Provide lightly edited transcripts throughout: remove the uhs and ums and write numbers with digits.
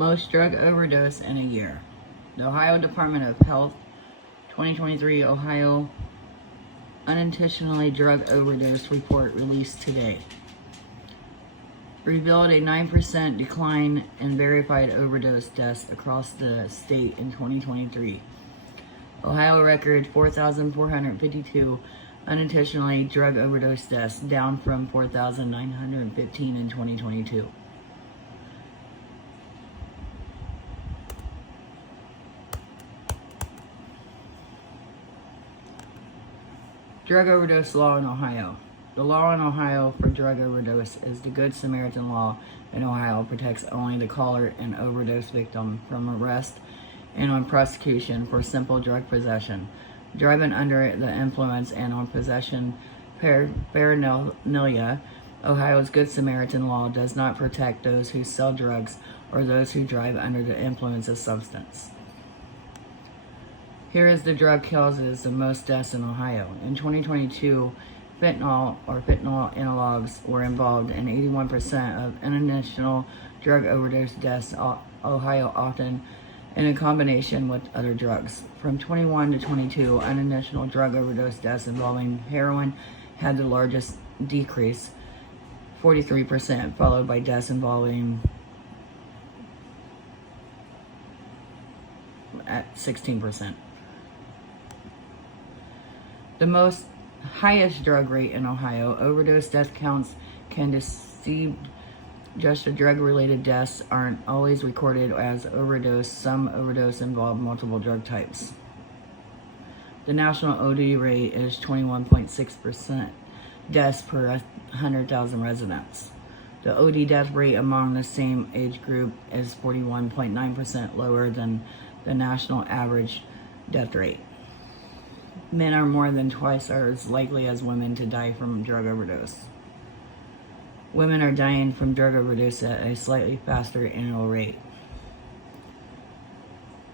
Most drug overdose in a year. The Ohio Department of Health 2023 Ohio Unintentionally Drug Overdose Report released today revealed a 9% decline in verified overdose deaths across the state in 2023. Ohio record 4,452 unintentionally drug overdose deaths, down from 4,915 in 2022. Drug overdose law in Ohio. The law in Ohio for drug overdose is the Good Samaritan law in Ohio. Protects only the caller and overdose victim from arrest and on prosecution for simple drug possession, driving under the influence, and on possession paraphernalia. Ohio's Good Samaritan law does not protect those who sell drugs or those who drive under the influence of substance. Here is the drug causes the most deaths in Ohio. In 2022, fentanyl or fentanyl analogs were involved in 81% of unintentional drug overdose deaths. Ohio often in a combination with other drugs. From 21 to 22, unintentional drug overdose deaths involving heroin had the largest decrease, 43%, followed by deaths involving at 16%. The most highest drug rate in Ohio. Overdose death counts can deceive. Just the drug-related deaths aren't always recorded as overdose. Some overdose involve multiple drug types. The national OD rate is 21.6% deaths per 100,000 residents. The OD death rate among the same age group is 41.9% lower than the national average death rate. Men are more than twice as likely as women to die from drug overdose. Women are dying from drug overdose at a slightly faster annual rate.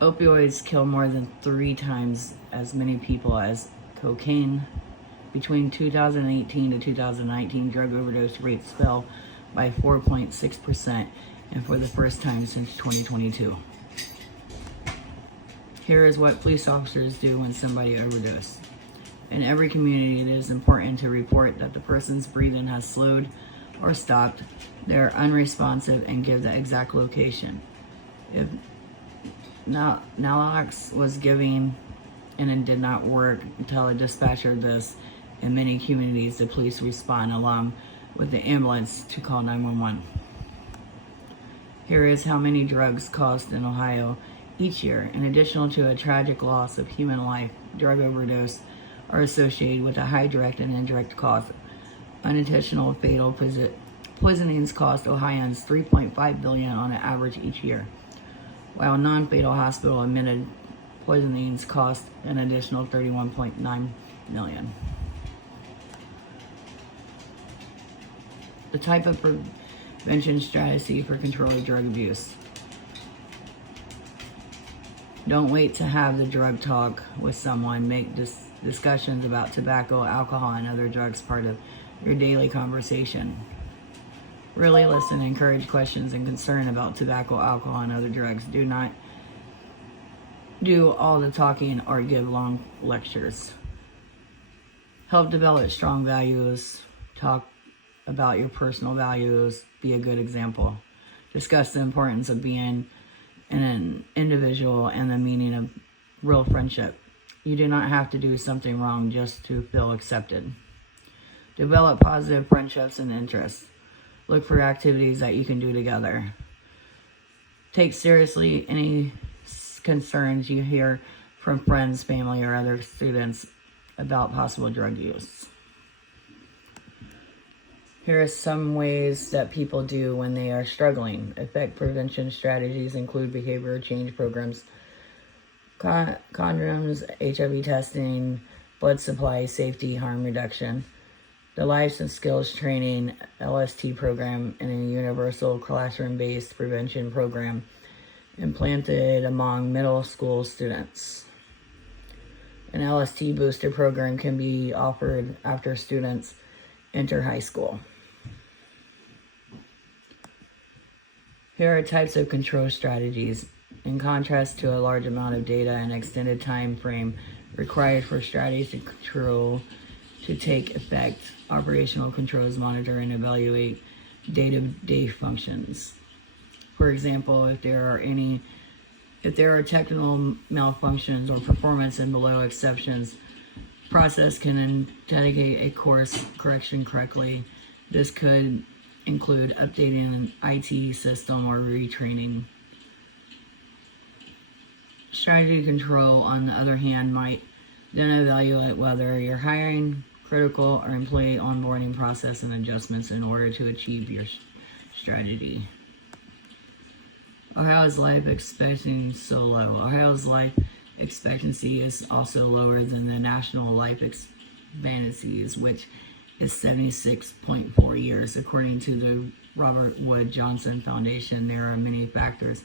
Opioids kill more than 3 times as many people as cocaine. Between 2018 to 2019, drug overdose rates fell by 4.6%, and for the first time since 2022. Here is what police officers do when somebody overdoses. In every community, it is important to report that the person's breathing has slowed or stopped, they're unresponsive, and give the exact location. If naloxone was given and it did not work, tell a dispatcher this. In many communities, the police respond along with the ambulance to call 911. Here is how many drugs cost in Ohio each year. In addition to a tragic loss of human life, drug overdose are associated with a high direct and indirect cost. Unintentional fatal poisonings cost Ohioans $3.5 billion on average each year, while non-fatal hospital admitted poisonings cost an additional $31.9 million. The type of prevention strategy for controlling drug abuse. Don't wait to have the drug talk with someone. Make discussions about tobacco, alcohol, and other drugs part of your daily conversation. Really listen, encourage questions and concern about tobacco, alcohol, and other drugs. Do not do all the talking or give long lectures. Help develop strong values. Talk about your personal values. Be a good example. Discuss the importance of being an individual and the meaning of real friendship. You do not have to do something wrong just to feel accepted. Develop positive friendships and interests. Look for activities that you can do together. Take seriously any concerns you hear from friends, family, or other students about possible drug use. Here are some ways that people do when they are struggling. Effect prevention strategies include behavior change programs, condoms, HIV testing, blood supply, safety, harm reduction, the life and skills training, LST program, and a universal classroom-based prevention program implanted among middle school students. An LST booster program can be offered after students enter high school. Here are types of control strategies. In contrast to a large amount of data and extended time frame required for strategies to control to take effect, operational controls monitor and evaluate day-to-day functions. For example, if there are technical malfunctions or performance and below exceptions, process can dedicate a course correction correctly. This could include updating an IT system or retraining. Strategy control, on the other hand, might then evaluate whether you're hiring critical or employee onboarding process and adjustments in order to achieve your strategy. Ohio's life expectancy is so low. Ohio's life expectancy is also lower than the national life expectancy, which is 76.4 years. According to the Robert Wood Johnson Foundation, there are many factors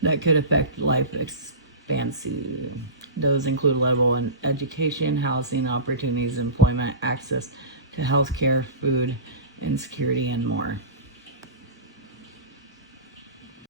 that could affect life expectancy. Those include level in education, housing opportunities, employment, access to health care, food insecurity, and more.